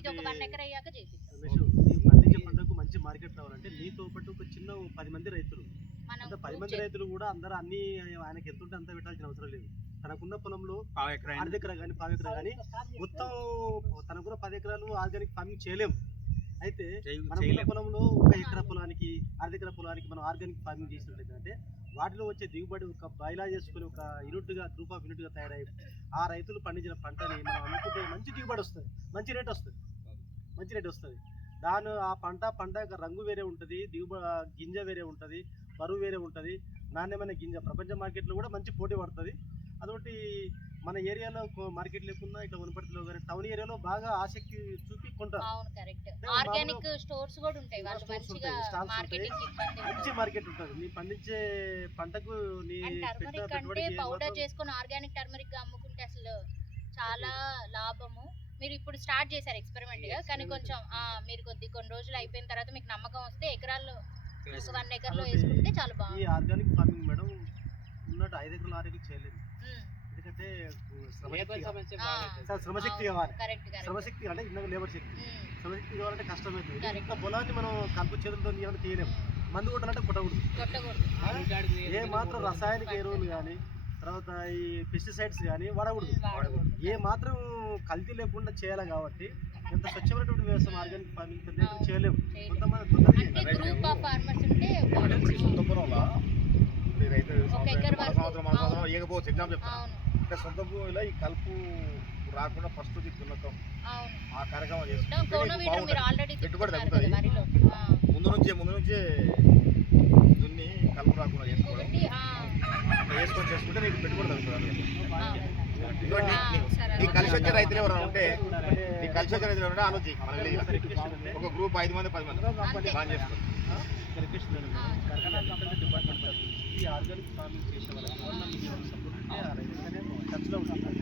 ఇది ఒక 1 ఎకర్ అయ్యాక చేపిస్తాం. నీవు పండించే పంటకు మంచి మార్కెట్ రావాలంటే నీతో పాటు ఒక చిన్న 10 మంది రైతులు, అంత 10 మంది రైతులు కూడా అందరూ అన్ని ఆయనకి ఎంత ఉంటే అంత పెట్టాల్సిన అవసరం లేదు. తనకున్న పొలంలో 1/2 ఎకరా కానీ 1/4 ఎకరా కానీ మొత్తం తనకున్న 10 ఎకరాలు ఆర్గానిక్ ఫార్మింగ్ చేయలేము. అయితే మనకున్న పొలంలో 1 ఎకరా పొలానికి 1/2 ఎకరా పొలానికి మనం ఆర్గానిక్ ఫార్మింగ్ చేసినట్లయితే అంటే వాటిలో వచ్చే దిగుబడి ఒక బయలా చేసుకుని ఒక యూనిట్గా గ్రూప్ ఆఫ్ యూనిట్గా తయారై ఆ రైతులు పండించిన పంటని మనం అమ్ముకుంటే మంచి దిగుబడి వస్తుంది, మంచి రేట్ వస్తుంది. ఆ పంట యొక్క రంగు వేరే ఉంటుంది, గింజ వేరే ఉంటుంది, బరువు వేరే ఉంటుంది, నాణ్యమైన గింజ ప్రపంచ మార్కెట్లో కూడా మంచి పోటీ పడుతుంది. అదొకటి మన ఏరియాలో మార్కెట్ లేకుండా ఇట్లా వనపర్తిలో కానీ టౌన్ ఏరియాలో బాగా ఆసక్తి చూపి కొంటారు. ఆర్గానిక్ స్టోర్స్ కూడా ఉంటాయి, మంచి మార్కెట్ ఉంటుంది. నీ పండించే పంటకు నీ పౌడర్ చేసుకొని ఆర్గానిక్ టర్మరిక్ గా అమ్ముకుంటే అసలు చాలా లాభము. మీరు ఇప్పుడు స్టార్ట్ చేశారు ఎక్స్పెరిమెంట్ గా, కానీ కొంచెం మీరు కొన్ని రోజులు అయిపోయిన తర్వాత మీకు నమ్మకం వస్తే ఎకరాల్లో 1 ఎకర్లో వేసుకుంటే చాలా బాగుంది. ఈ ఆర్గానిక్ ఫార్మింగ్ మేడం ఉన్నట్టు 5 ఎకరాల ఆర్గానిక్ చేయలేదు, ఎందుకంటే శ్రమశక్తి కావాలి. శ్రమశక్తి అంటే ఇందాక లేబర్ శక్తి, శ్రమశక్తి కావాలంటే కష్టమవుతుంది. ఇంత పొలాన్ని మనం కలుపు చేతులతో తీయలేము. మందు కొట్టాలంటే కొట్టకూడదు. ఏ మాత్రం రసాయనిక ఎరువులు కానీ తర్వాత ఈ పెస్టిసైడ్స్ కానీ వాడకూడదు. ఏ మాత్రం కల్తీ లేకుండా చేయాలి. కాబట్టి ఎంత స్వచ్ఛమైనటువంటి వ్యవసాయం ఆర్గానిక్ ఫార్మింగ్ చేయలేము. కొంతమంది అంటే సొంత భూమిలో ఈ కలుపు రాకుండా ఫస్ట్ దున్నకం ఆ కార్యక్రమం చేస్తాం. పెట్టుబడి తగ్గుతుంది. ముందు నుంచే దున్ని కలుపు రాకుండా చేసుకుంటే నీకు పెట్టుబడి తగ్గుతుంది. ఈ కలిసి వచ్చే రైతులు ఎవరైనా ఉంటే ఆలోచి ఒక గ్రూప్ 5 మంది 10 మంది బాగా చేస్తారు. ఈ ఆర్గానిక్ ఫార్మింగ్ చేసే వాళ్ళకి టచ్లో ఉంటుంది.